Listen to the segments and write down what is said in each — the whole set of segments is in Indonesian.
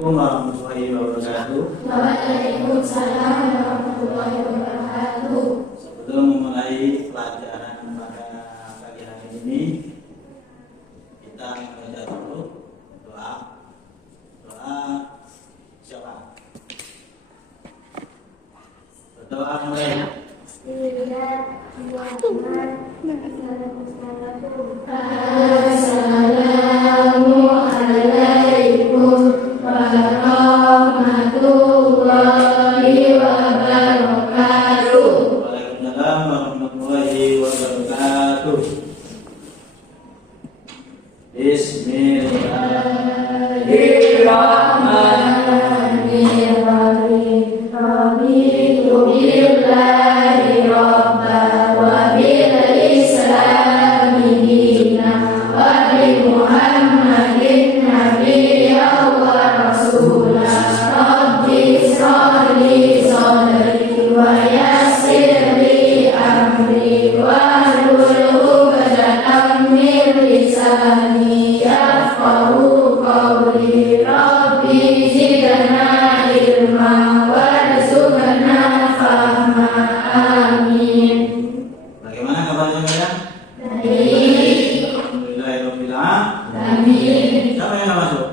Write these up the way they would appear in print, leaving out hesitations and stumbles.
warahmatullahi wabarakatuh. Waalaikumsalam warahmatullahi wabarakatuh. Sebelum memulai pelajaran pada pagi hari ini, kita membaca dulu doa. Doa siapa? Berdoa mulai. Assalamualaikum warahmatullahi wabarakatuh. Waalaikumsalam warahmatullahi wabarakatuh. Bismillahirrahmanirrahim. Raditu billahi rabban wa bil islami dinan wa bi Muhammadin nabiyyan wa rasulan. Rabbi shrah li sadri wa yassir li amri wahlul 'uqdatam min lisani yafqahu qawli. Rabbi zidna ilma warzuqna fahma. Amin. Bagaimana kabarnya kalian? Baik. Alhamdulillahirabbil alamin. Amin. Siapa yang masuk?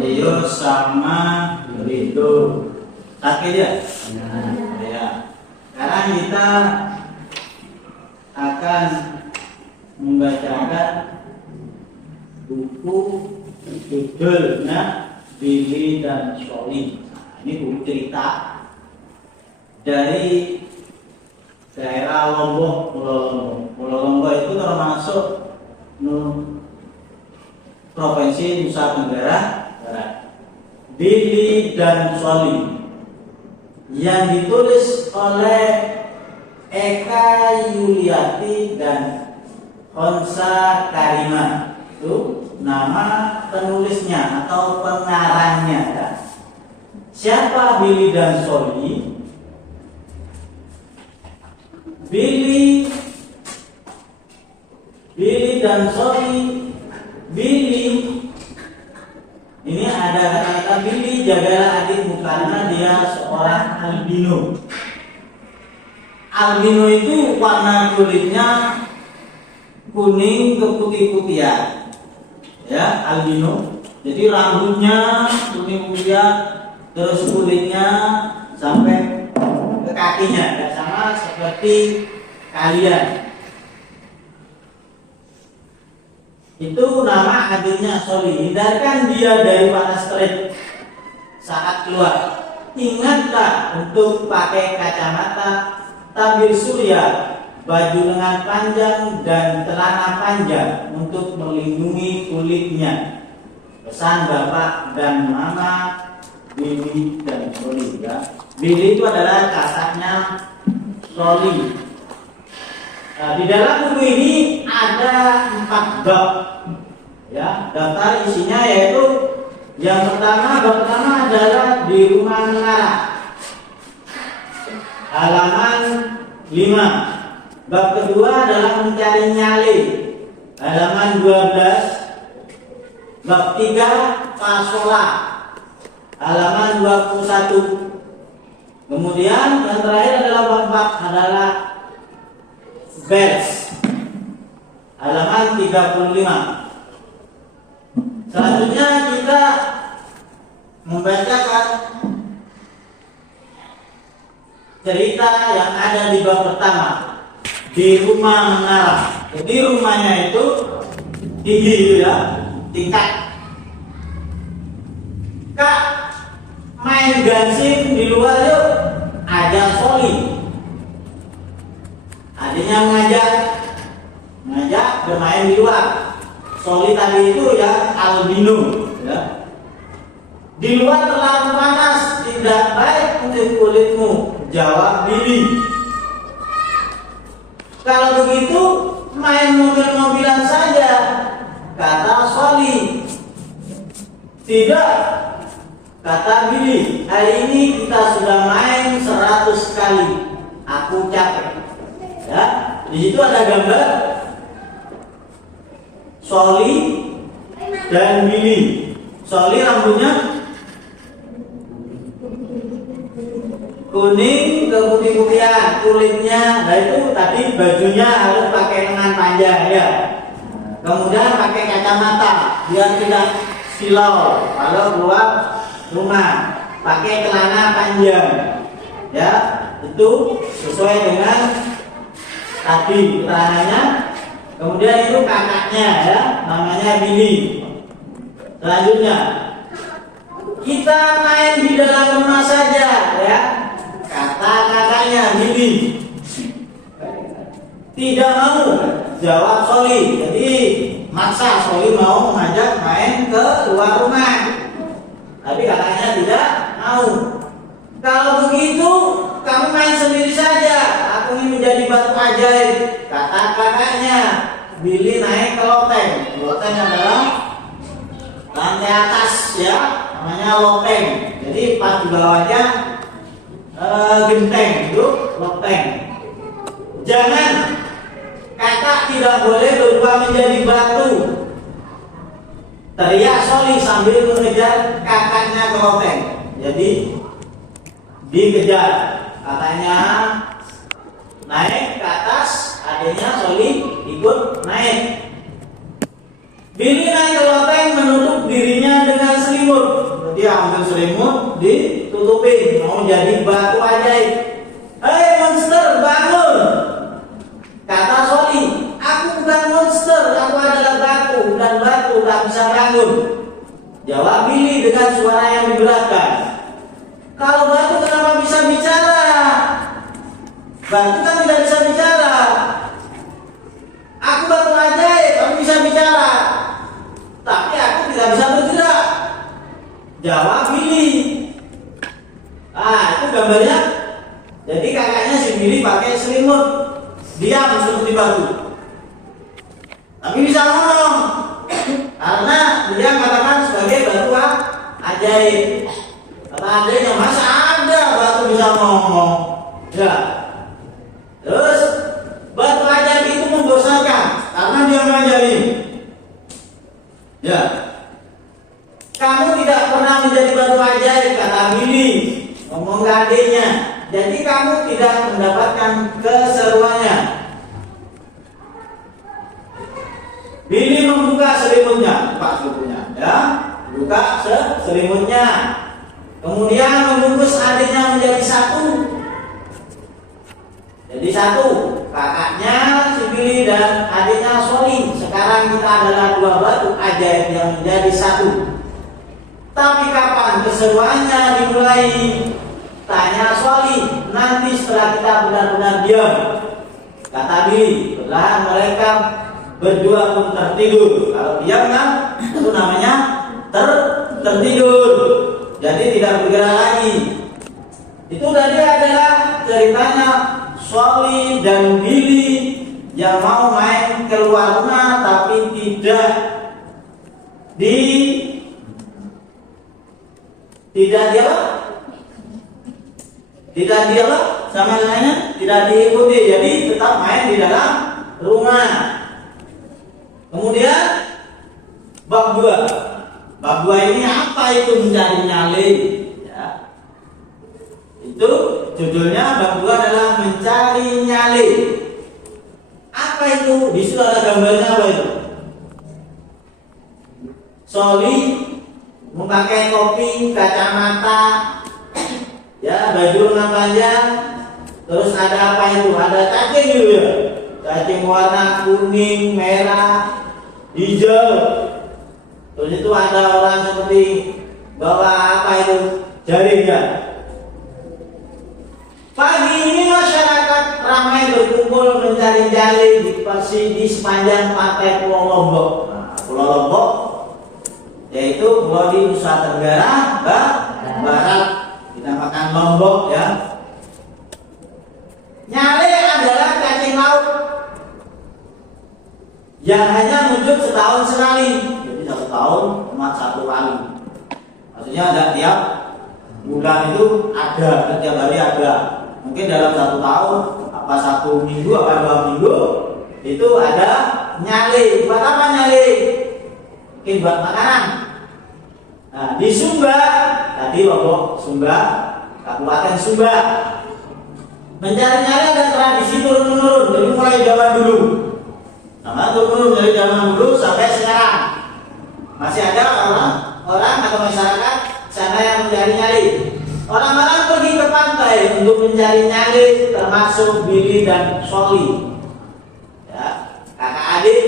Iyo sama Ridho. Sakit ya? Ya. Sekarang kita akan membacakan buku judulnya Billy dan Sholly. Nah, ini buku cerita dari daerah Lombok, Pulau Lombok itu termasuk Provinsi Nusa Tenggara Barat. Billy dan Sholly yang ditulis oleh Eka Yuliati dan Honsa Karima. Itu nama penulisnya atau pengarangnya ya. Siapa Billy dan Sholly? Billy dan Sholly. Billy ini ada kata-kata Billy, jagalah adikmu karena dia seorang albino. Albino itu warna kulitnya kuning keputih-putihan, ya, albino. Jadi rambutnya kuning putihan, terus kulitnya sampai ke kakinya, tidak sama seperti kalian. Itu nama adiknya Sholly. Hindarkan dia dari panas terik saat keluar. Ingatlah untuk pakai kacamata, tabir surya, baju lengan panjang dan celana panjang untuk melindungi kulitnya. Pesan bapak dan mama Billy dan Sholly ya. Billy itu adalah kakaknya Sholly. Nah, di dalam buku ini ada 4 bab. Ya, daftar isinya yaitu yang pertama, bab pertama adalah di rumah menara. Halaman 5. Bab kedua adalah mencari nyale. Halaman 12. Bab 3 pasola. Halaman 21. Kemudian yang terakhir adalah bab 4 adalah bells. Halaman 35. Selanjutnya kita membacakan cerita yang ada di bab pertama, di rumah menara. Jadi rumahnya itu tinggi itu ya, tingkat. Kak, main gansing di luar yuk, ajak Sholly. Adanya mengajak bermain di luar. Sholly tadi itu ya albino ya. Di luar terlalu panas, tidak baik untuk kulitmu, jawab Billy. Kalau begitu main mobil-mobilan saja, kata Sholly. Tidak, kata Billy. Hari ini kita sudah main 100 kali. Aku capek. Ya, di situ ada gambar Sholly dan Billy. Soli rambutnya kuning keputih-putihan, kulitnya, nah itu tadi bajunya harus pakai lengan panjang ya. Kemudian pakai kacamata biar tidak silau kalau keluar rumah. Pakai celana panjang, ya itu sesuai dengan tadi keterangannya. Kemudian itu kakaknya ya, namanya Billy. Selanjutnya kita main di dalam rumah saja ya, kata kakaknya Billy. Tidak mau jawab Soli, jadi maksa Soli mau mengajak main ke luar rumah, tapi kakaknya tidak mau. Kalau begitu kamu main sendiri saja, aku ingin menjadi batu ajaib, kata kakaknya. Billy naik ke loteng. Loteng adalah lantai atas ya, namanya loteng. Jadi pas di bawahnya genteng itu loteng. Jangan, kakak tidak boleh berubah menjadi batu, teriak Soli sambil mengejar kakaknya ke loteng. Jadi dikejar, katanya naik ke atas, adiknya Soli ikut naik. Billy naik ke loteng menutup dirinya dengan selimut. Dia ambil selimut, ditutupin, mau jadi batu ajaib. Hei monster, bangun, kata Soli. Aku bukan monster, aku adalah batu, dan batu tak bisa bangun, jawab Billy dengan suara yang diberatkan. Kalau batu kenapa bisa bicara? Batu kan tidak bisa bicara. Aku batu ajaib, aku bisa bicara, tapi aku tidak bisa bergerak, jawab Billy. Itu gambarnya. Jadi kakaknya si Billy pakai selimut, diam seperti batu, tapi bisa ngomong karena dia katakan sebagai batu ajaib. Kata adanya, masa ada batu bisa ngomong? Ya. Terus batu ajaib itu membosankan karena dia mengajarin. Ya. Kamu tidak pernah menjadi batu ajaib, kata Billy ngomong ke adiknya. Jadi kamu tidak mendapatkan keseruannya. Billy membuka selimutnya, ya, buka selimutnya. Kemudian membungkus adiknya menjadi satu. Jadi satu, kakaknya si Billy dan adiknya Soli. Sekarang kita adalah dua batu ajaib yang menjadi satu. Tapi kapan keseruannya dimulai? Tanya Soli. Nanti setelah kita benar-benar diam, kata Billy. Perlahan mereka berdua pun tertidur. Kalau diam kan itu namanya tertidur. Jadi tidak bergerak lagi. Itu tadi adalah ceritanya Soli dan Billy yang mau main keluar rumah tapi tidak dia sama dengannya tidak diikuti, jadi tetap main di dalam rumah. Kemudian bab 2. Bab 2 ini apa itu mencari nyali? Ya. Itu judulnya bab 2 adalah mencari nyali. Apa itu? Di situ ada gambarnya apa itu? Soli memakai topi, kacamata, ya, baju lengan panjang. Terus ada apa itu? Ada cacing gitu ya. Cacing warna kuning, merah, hijau. Terus itu ada orang seperti bawa apa itu? Jaringnya. Pagi ini masyarakat ramai berkumpul mencari nyali di sepanjang pantai Pulau Lombok. Nah, Pulau Lombok yaitu pulau di Nusa Tenggara Barat, dinamakan Lombok ya. Nyale adalah cacing laut yang hanya muncul setahun sekali. Jadi satu tahun cuma satu kali. Maksudnya ada tiap bulan itu ada, setiap hari ada. Mungkin dalam satu tahun, apa satu minggu, apa 2 minggu itu ada nyale. Buat apa nyale? Mungkin buat makanan. Nah, di Sumba tadi Lombok, Sumba, Kabupaten Sumba, mencari-nyari ada tradisi turun-menurun dari mulai zaman dulu. Nah, turun-menurun dari zaman dulu sampai sekarang masih ada orang atau masyarakat sana yang mencari-nyari. Orang-orang pergi ke pantai untuk mencari nyali, termasuk Billy dan Soli. Ya, kakak adik,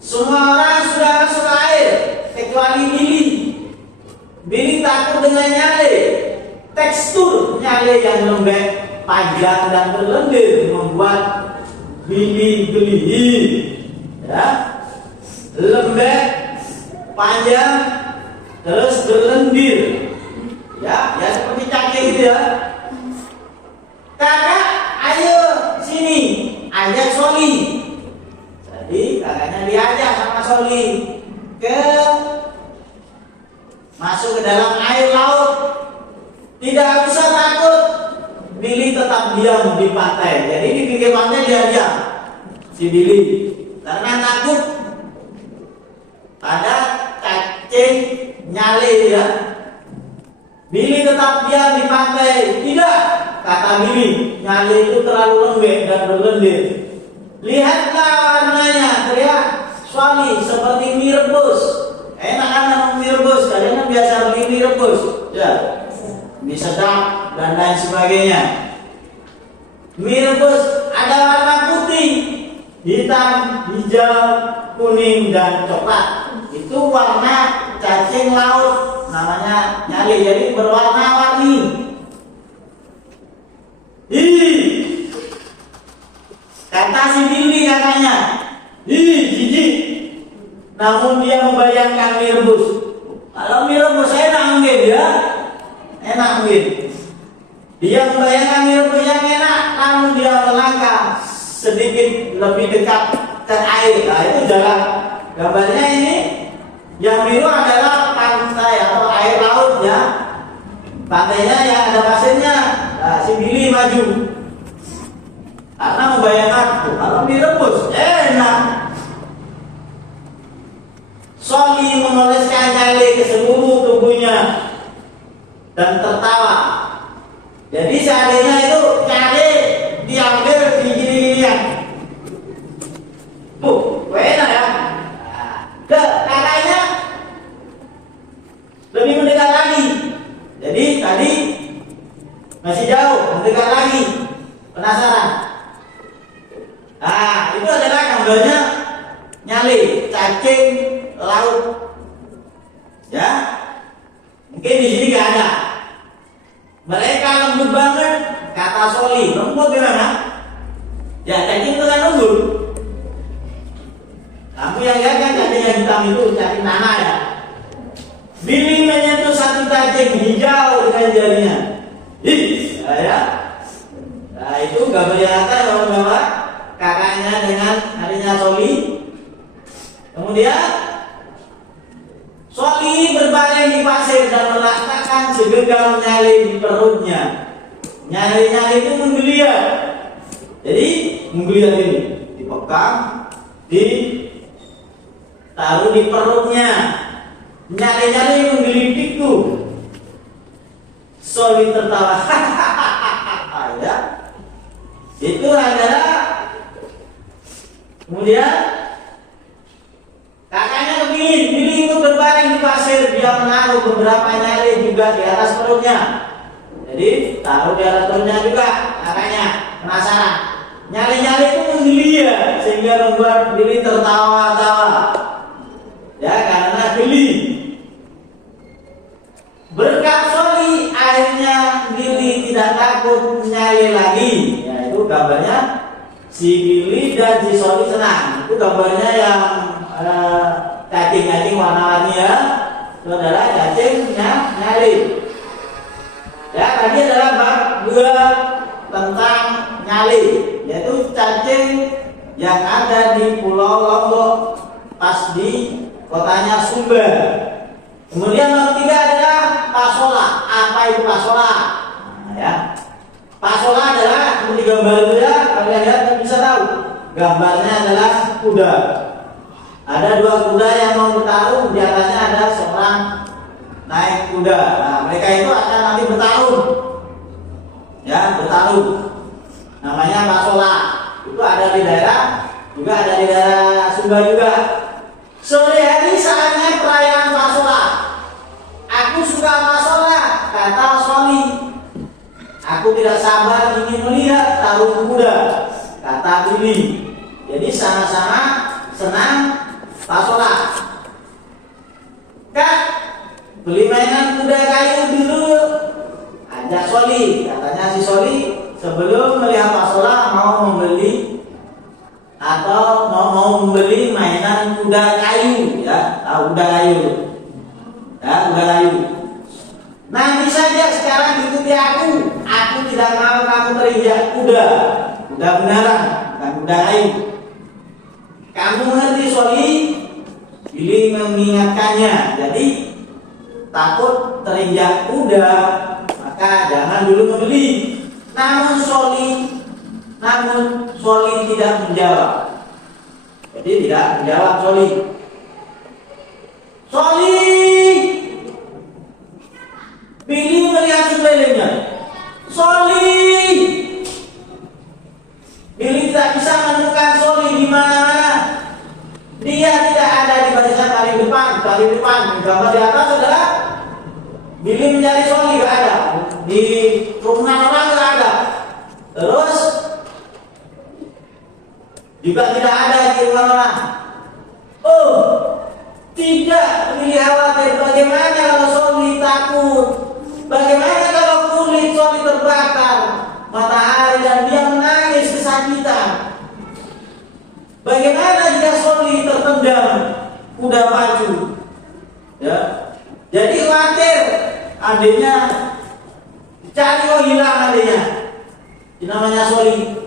semua orang sudah masuk air kecuali Billy. Billy takut dengan nyale. Tekstur nyale yang lembek, panjang dan berlendir membuat Billy geli. Ya, lembek, panjang, terus berlendir. Ya seperti cacing gitu ya. Kakak, ayo sini, ajak Soli. Jadi kakaknya diajak sama Soli ke masuk ke dalam air laut. Tidak usah takut. Billy tetap diam di pantai. Jadi di pinggir pantai dia diam. Si Billy karena takut pada cacing nyale ya. Billy tetap diam di pantai. Tidak, kata Billy, nyale itu terlalu lembek dan berlendir. Lihatlah warnanya, teriak Soli, seperti mie rebus. Enak kan mie rebus? Kalian kan biasa beli mie rebus, ya, mie sedap dan lain sebagainya. Mie rebus ada warna putih, hitam, hijau, kuning dan coklat. Itu warna cacing laut, namanya nyale, jadi berwarna-warni. Kata si Billy katanya, jijik. Namun dia membayangkan mie rebus. Kalau mie rebus enak mungkin ya, enak mungkin. Dia membayangkan mie rebus yang enak, namun dia melangkah sedikit lebih dekat ke air. Nah itu jalan. Gambarnya ini yang biru adalah pantai atau air laut ya. Pantainya yang ada pasirnya. Nah, si Billy maju karena membayangkan kalau direbus enak. Soli mengoleskan nyale ke seluruh tubuhnya dan tertawa. Jadi seandainya itu nyale diambil gini-ginian. Enak ya. Kakaknya lebih mendekat lagi. Jadi tadi masih jauh, mendekat lagi. Penasaran? Nah, itu adalah gambarnya nyale, cacing laut. Ya, mungkin di sini nggak ada. Mereka lembut banget, kata Soli. Lembut gimana? Ya, cacing itu kan lembut. Kamu yang lihat kan cacing yang hitam itu cacing tanah ya. Billy menyentuh satu cacing hijau dengan jarinya. Ya. Nah itu gambar yang nyata bapak-bapak, kakaknya dengan adiknya Soli. Kemudian Soli berbaring di pasir dan meletakkan segenggam nyale di perutnya. Nyale-nyale itu menggeliat. Jadi menggeliat ini dipegang, taruh di perutnya. Nyale-nyale menggelitikku. Soli tertawa. Ya. Itu adalah. Kemudian kakaknya kepingin Billy itu berbaring di pasir. Dia menaruh beberapa nyale juga di atas perutnya. Jadi taruh di atas perutnya juga. Kakaknya penasaran. Nyale-nyale itu menggeliat sehingga membuat Billy tertawa-tawa. Ya karena geli. Berkat Soli akhirnya Billy tidak takut nyale lagi. Ya itu gambarnya si Billy dan si Soli senang. Itu gambarnya yang cacing-cacing warna-warni ya. Itu adalah cacingnya nyale. Ya tadi adalah bab 2 tentang nyale, yaitu cacing yang ada di Pulau Lombok pas di kotanya Sumba. Kemudian yang ketiga adalah pasola. Apa itu pasola? Nah, ya. Pasola adalah seperti gambar itu ya, kalian lihat bisa tahu. Gambarnya adalah kuda. Ada 2 kuda yang mau bertarung, di atasnya ada seorang naik kuda. Nah, mereka itu akan nanti bertarung. Ya, bertarung. Namanya pasola. Itu ada di daerah, juga ada di daerah Sumba juga. Sore hari saatnya perayaan pasola. Aku suka pasola, kata Soli. Aku tidak sabar ingin melihat tarung kuda, kata Billy. Jadi sama-sama senang pasola. Kak, beli mainan kuda kayu dulu, ajak Soli. Katanya si Soli sebelum melihat pasola mau membeli atau mau membeli mainan kuda kayu, ya, tahu kuda kayu, ya, kuda kayu. Nanti saja sekarang ikuti aku. Aku tidak mau kamu terinjak kuda, kuda beneran, bukan kuda kayu. Kamu ngerti Soli? Billy mengingatkannya. Jadi takut terinjak kuda, maka jangan dulu membeli. Namun Soli tidak menjawab. Jadi tidak menjawab Soli. Billy melihat sekelilingnya. Soli. Billy tidak bisa menemukan Soli di mana-mana. Dia tidak ada di barisan paling depan. Gambar di atas adalah Billy mencari Soli, nggak ada. Di kerumunan orang nggak ada. Terus juga tidak ada di rumah orang. Oh, tidak, Billy khawatir. Bagaimana kalau Soli takut? Bagaimana kalau kulit Soli terbakar matahari dan dia menangis kesakitan? Bagaimana jika Soli tertendang kuda pacu? Ya, jadi khawatir adiknya dicari, oh hilang adiknya. Ini namanya Soli.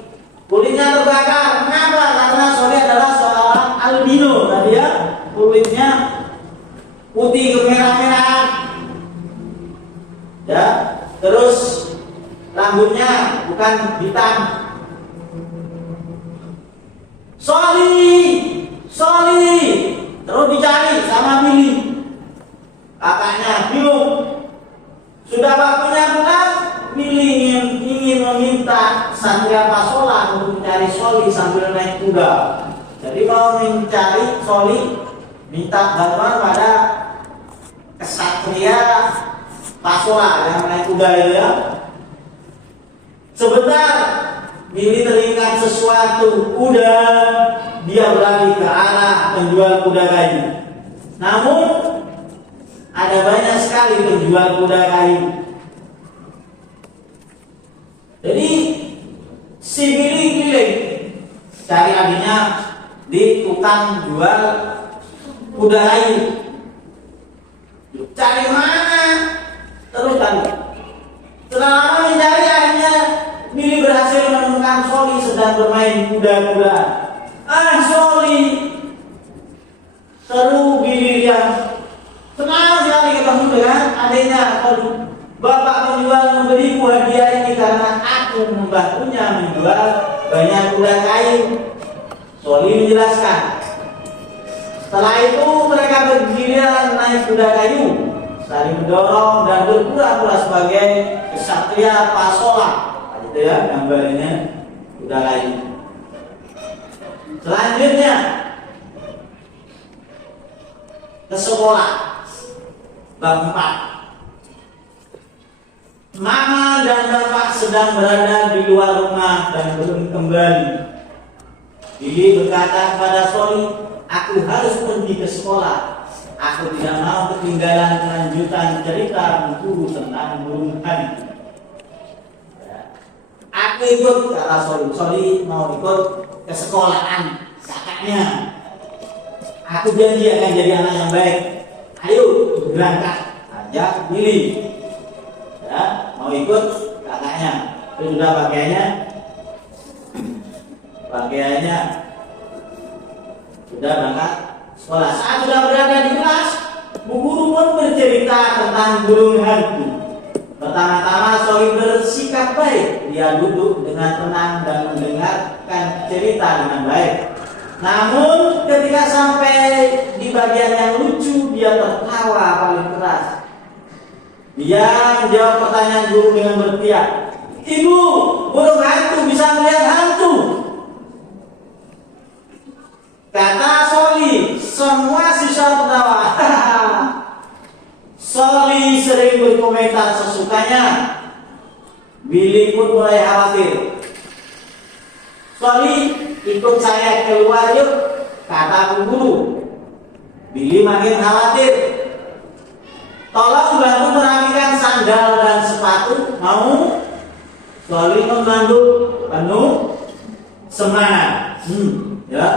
Kulitnya terbakar. Kenapa? Karena Soli adalah seorang albino. Tadi ya, kulitnya putih kemerah-merahan. Ya, terus rambutnya bukan hitam. Soli, terus dicari sama Billy. Kakaknya bingung. Sudah waktunya pulang, Billy ingin meminta Satria Pasola untuk mencari Soli sambil naik kuda. Jadi mau mencari Soli, minta bantuan pada kesatria Pasola yang naik kuda itu ya. Sebentar, Billy teringat sesuatu. Kuda, dia berlari ke arah penjual kuda kayu. Namun ada banyak sekali penjual kuda kayu. Jadi si Billy keliling cari adiknya di tukang jual kuda kayu. Cari mana? Terus kan selama mencari akhirnya Billy berhasil menemukan Soli sedang bermain kuda-kuda. Soli, seru Billy yang senang sekali ketemu dengan adiknya Soli. Bapak penjual memberiku hadiah ini karena aku membantunya menjual banyak kuda kayu. Soli menjelaskan. Setelah itu mereka bergiliran naik kuda kayu, saling mendorong dan berpura-pura sebagai kesatria Pasola. Itu ya gambarnya kuda kayu. Selanjutnya ke sekolah bab 4. Mama dan bapak sedang berada di luar rumah dan belum kembali. Billy berkata kepada Soli, aku harus pergi ke sekolah. Aku tidak mau ketinggalan kelanjutan cerita buku tentang burung hantu. Aku ikut, kata Soli. Soli mau ikut ke sekolahan kakaknya. Aku janji akan jadi anak yang baik. Ayo berangkat, ajak Billy. Ya, mau ikut kakaknya. Itu sudah pakaiannya sudah berangkat sekolah. Saat sudah berada di kelas, Bu Guru pun bercerita tentang burung hantu. Pertama-tama Soli bersikap baik. Dia duduk dengan tenang dan mendengarkan cerita dengan baik. Namun ketika sampai di bagian yang lucu, dia tertawa paling keras. Dia menjawab pertanyaan guru dengan berteriak, "Ibu, burung hantu bisa melihat hantu." Kata Soli, semua siswa tertawa. Soli sering berkomentar sesukanya. Billy pun mulai khawatir. "Soli, ikut saya keluar yuk," kata bu guru. Billy makin khawatir. "Tolong bantu merapikan sandal dan sepatu, mau?" Soli mengangguk penuh semangat. Ya.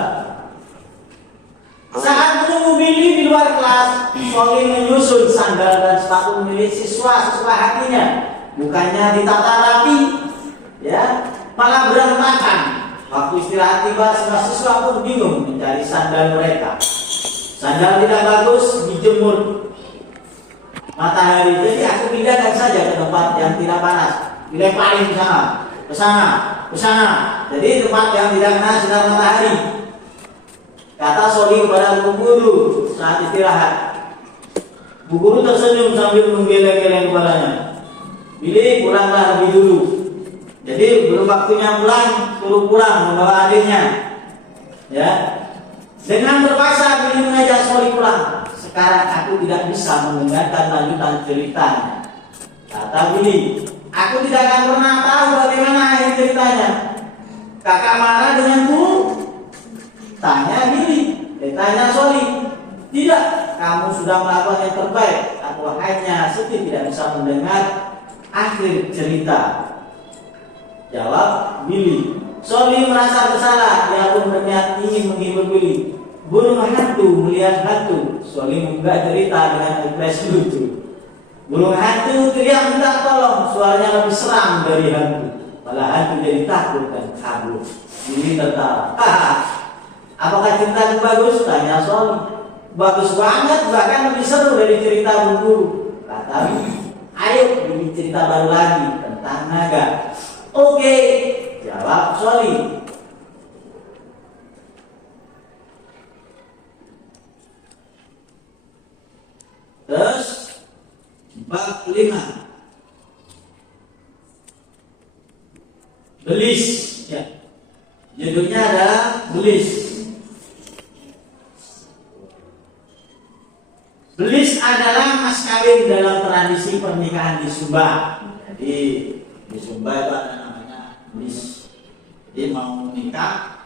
Saat menunggu Billy di luar kelas, Soli menyusun sandal dan sepatu milik siswa sesuai hatinya. Bukannya ditata rapi, ya, malah berantakan. Waktu istirahat tiba, semua siswa pun bingung mencari sandal mereka. Sandal tidak bagus, dijemur matahari. Jadi aku pindahkan saja ke tempat yang tidak panas. Dilemparin ke sana, ke sana, ke sana. Jadi tempat yang tidak kena sinar matahari. Kata Soli kepada bu guru saat istirahat. Bu guru tersenyum sambil menggeleng-geleng kepalanya. "Billy, pulanglah lebih dulu." Jadi belum waktunya pulang, suruh pulang membawa adiknya. Ya. Dengan terpaksa Billy mengajak Soli pulang. "Sekarang aku tidak bisa mendengarkan lanjutan ceritanya," kata Billy. "Aku tidak akan pernah tahu bagaimana akhir ceritanya." "Kakak marah denganku?" tanya Billy. Tanya Soli. "Tidak, kamu sudah melakukan yang terbaik. Aku hanya sedih tidak bisa mendengar akhir cerita," jawab Billy. Soli merasa bersalah. Dia pun berniat ingin menghibur Billy. "Burung hantu melihat hantu," Soli membuka cerita dengan ekspresi lucu. Burung hantu teriak minta tolong. Suaranya lebih seram dari hantu. Malah hantu jadi takut dan kabur. Billy tertawa. "Apakah ceritaku bagus?" tanya Soli. "Bagus banget, bahkan lebih seru dari cerita bu guru," kata Billy. "Ayo bikin cerita baru lagi tentang naga." "Oke," jawab Soli. Terus bab 5. Belis, ya. Judulnya adalah Belis. Belis adalah mas kawin dalam tradisi pernikahan di Sumba. Jadi di Sumba itu ada namanya belis. Jadi mau menikah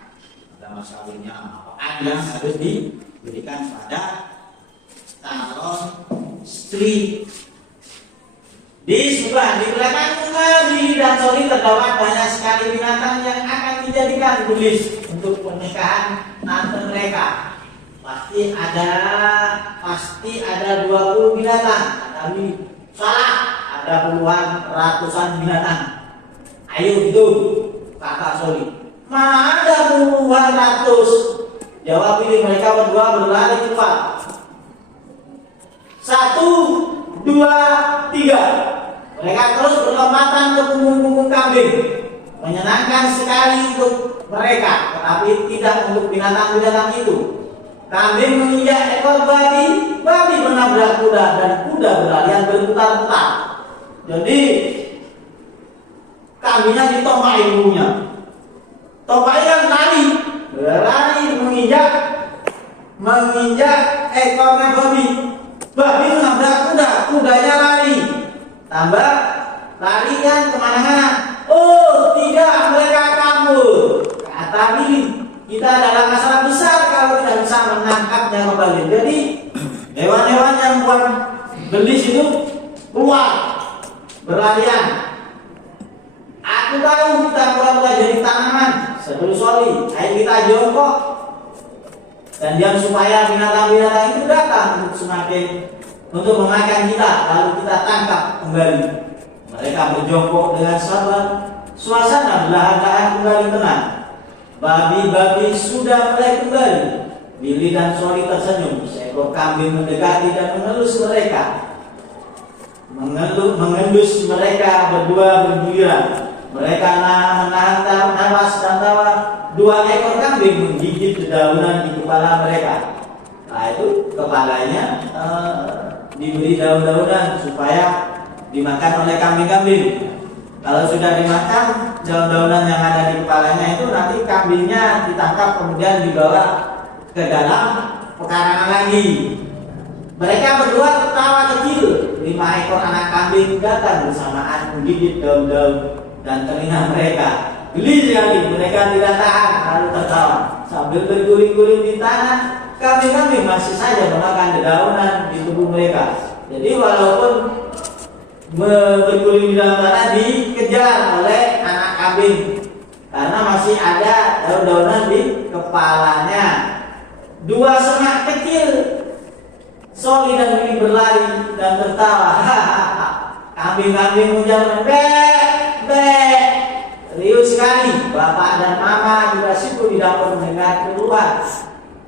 ada mas kawinnya, apa yang harus diberikan pada calon istri. Di Sumba, di belakang rumah Billy dan Soli terdapat banyak sekali binatang yang akan dijadikan belis untuk pernikahan tante mereka. Pasti ada 20 binatang. Tapi salah, ada puluhan ratusan binatang. "Ayo gitu," kata Soli. "Mana ada puluhan ratus," jawab Billy. Mereka berdua berlari cepat. 1, 2, 3. Mereka terus berlompatan ke punggung-punggung kambing. Menyenangkan sekali untuk mereka, tetapi tidak untuk binatang-binatang itu. Kambing menginjak ekor babi, babi menabrak kuda, dan kuda berlarian berputar-putar. Jadi kambingnya ditompaki ibunya. Tompaki kan lari, berlari menginjak ekornya babi. Babi menabrak kuda, kudanya lari. Tambah lari kan kemana-mana. "Oh tidak, mereka kabur," kata Billy. "Kita dalam masalah besar kalau tidak bisa menangkapnya kembali." Jadi hewan-hewan yang buat belis itu keluar berlarian. "Aku tahu kita pura-pura jadi tanaman," seru Soli. "Ayo kita jongkok dan diam supaya binatang-binatang itu datang untuk memakan kita, lalu kita tangkap kembali." Mereka berjongkok dengan sabar. Suasana belahan-belahan kembali tenang. Babi-babi sudah mulai kembali. Billy dan Soli tersenyum. Seekor kambing mendekati dan mengelus mereka. Mengendus mereka berdua bergiliran. Mereka menahan nafas dan tawa. 2 ekor kambing menggigit dedaunan di kepala mereka. Nah itu kepalanya diberi daun-daunan supaya dimakan oleh kambing-kambing. Kalau sudah dimakan, daun-daunan yang ada di kepalanya itu nanti kambingnya ditangkap kemudian dibawa ke dalam pekarangan lagi. Mereka berdua tertawa kecil. 5 ekor anak kambing datang bersamaan menggigit daun-daun dan telinga mereka. Geli sekali, mereka tidak tahan lalu tertawa sambil berguling-guling di tanah. Kambing-kambing masih saja memakan dedaunan di tubuh mereka. Jadi walaupun berguling di dalam tanah dikejar oleh anak kambing karena masih ada daun-daunan di kepalanya. 2 semak kecil Soli dan Willy berlari dan tertawa. Kambing-kambing mengucapkan bek. Riuh sekali. Bapak dan mama juga sibuk di dapur mendengar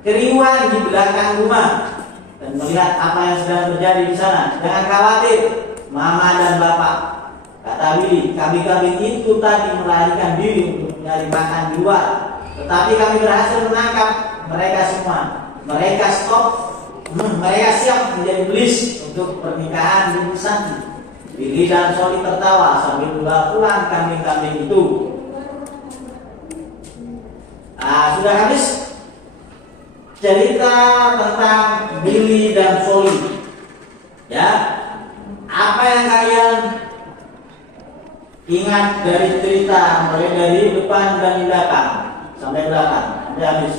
keriuhan di belakang rumah dan melihat apa yang sedang terjadi di sana. Jangan khawatir, mama dan bapak, kata Willy. Kambing-kambing itu tadi melarikan diri untuk mencari makan di luar, tetapi kami berhasil menangkap mereka semua. Mereka mereka siap menjadi belis untuk pernikahan di Santi. Willy dan Soli tertawa sambil membawa pulang kambing-kambing itu. Sudah habis cerita tentang Willy dan Soli. Ya, apa yang kalian ingat dari cerita mulai dari depan dan belakang sampai belakang? Sudah habis.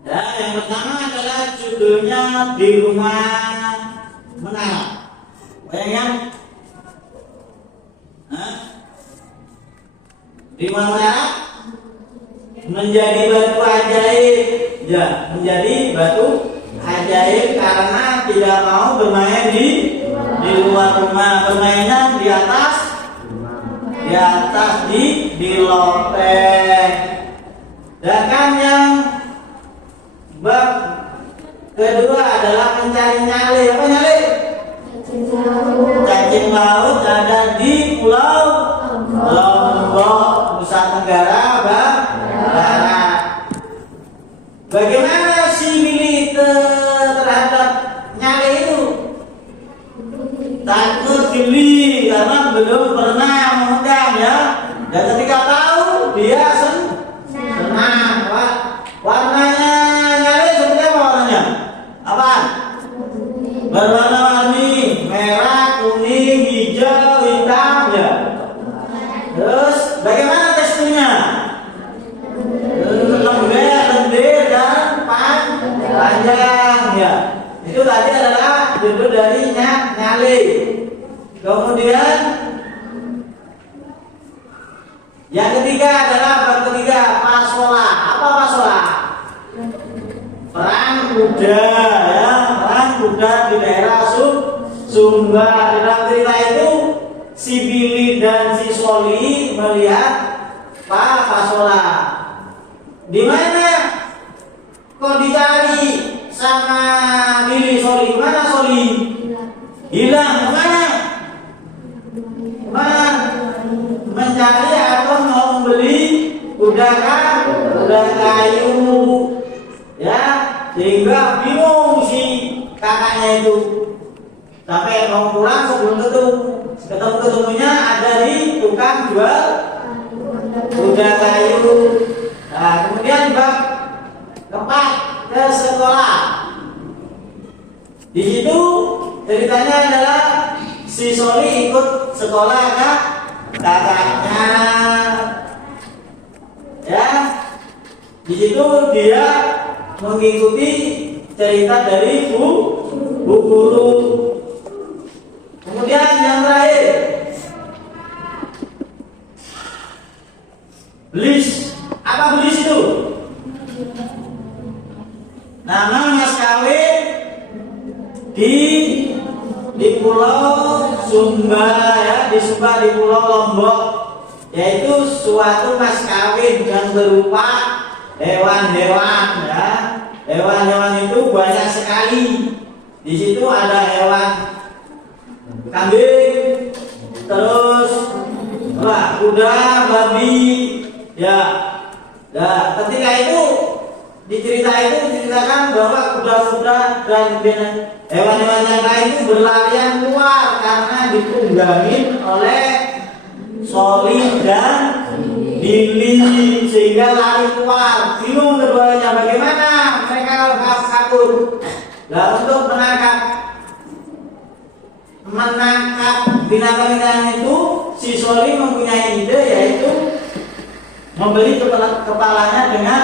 Ya, yang pertama adalah judulnya Di Rumah Menara. Bayangkan? Di Rumah Menara menjadi batu ajaib. Ya, menjadi batu ajaib karena tidak mau bermain di luar rumah. Bermainnya di atas di loteng. Dan kan yang bab kedua adalah mencari nyale. Apa nyale? Cacing laut ada di Pulau Lombok, Nusa Tenggara Barat. Bagaimana si Willy terhadap nyale itu? Takut, geli karena belum pernah memegang ya. Dan ketika tahu dia senang. Warnanya nyale seperti apa warnanya? Apa? Berwarna-warni, merah, kuning, hijau, hitam ya. Terus bagaimana teksturnya? Lendir dan panjang ya. Itu tadi adalah judul dari nyale. Kemudian yang ketiga adalah bab ketiga, pasola. Apa pasola? Perang kuda ya, perang kuda di daerah Sumba. Di dalam cerita itu si Billy dan si Soli melihat pasola. Di mana kok dicari sama Billy? Soli mana? Soli hilang. Kemana? Mencari atau mau membeli kuda kayu ya, sehingga bingung si kakaknya itu sampai mau pulang sebelum ketemunya ada di tukang jual kuda kayu. Nah, kemudian bab keempat, ke sekolah. Di situ ceritanya adalah si Soli ikut sekolah kakaknya ya. Di situ dia mengikuti cerita dari bu guru. Kemudian yang terakhir, belis. Apa belis itu? Nama mas kawin di Pulau Sumba ya, di Pulau Lombok, yaitu suatu mas kawin yang berupa hewan-hewan ya. Hewan-hewan itu banyak sekali. Di situ ada hewan kambing, terus Wah, kuda, babi, ya. Nah, ketika itu diceritakan bahwa kuda-kuda dan hewan-hewan yang lain itu berlarian keluar karena ditunggangin oleh Solih dan Billy, sehingga lari keluar. Bingung keduanya, bagaimana mereka kabur. Nah, untuk menangkap binatang-binatang itu, si Solih mempunyai ide, yaitu membeli kepalanya dengan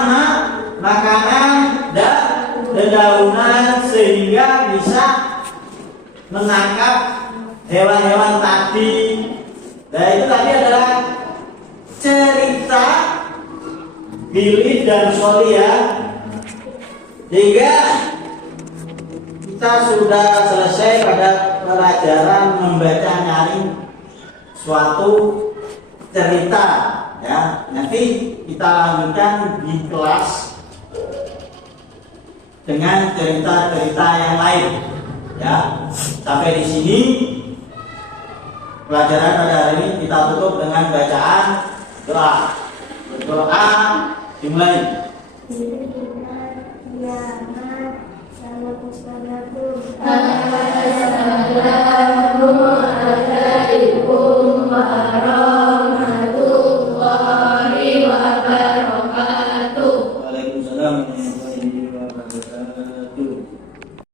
makanan dan dedaunan sehingga bisa menangkap hewan-hewan tadi. Nah, itu tadi adalah cerita Billy dan Solih ya. Sehingga kita sudah selesai pada pelajaran membaca nyaring suatu cerita ya. Nanti kita lanjutkan di kelas dengan cerita-cerita yang lain ya. Sampai di sini pelajaran pada hari ini kita tutup dengan bacaan doa. Doa dimulai. Assalamualaikum warahmatullahi wabarakatuh.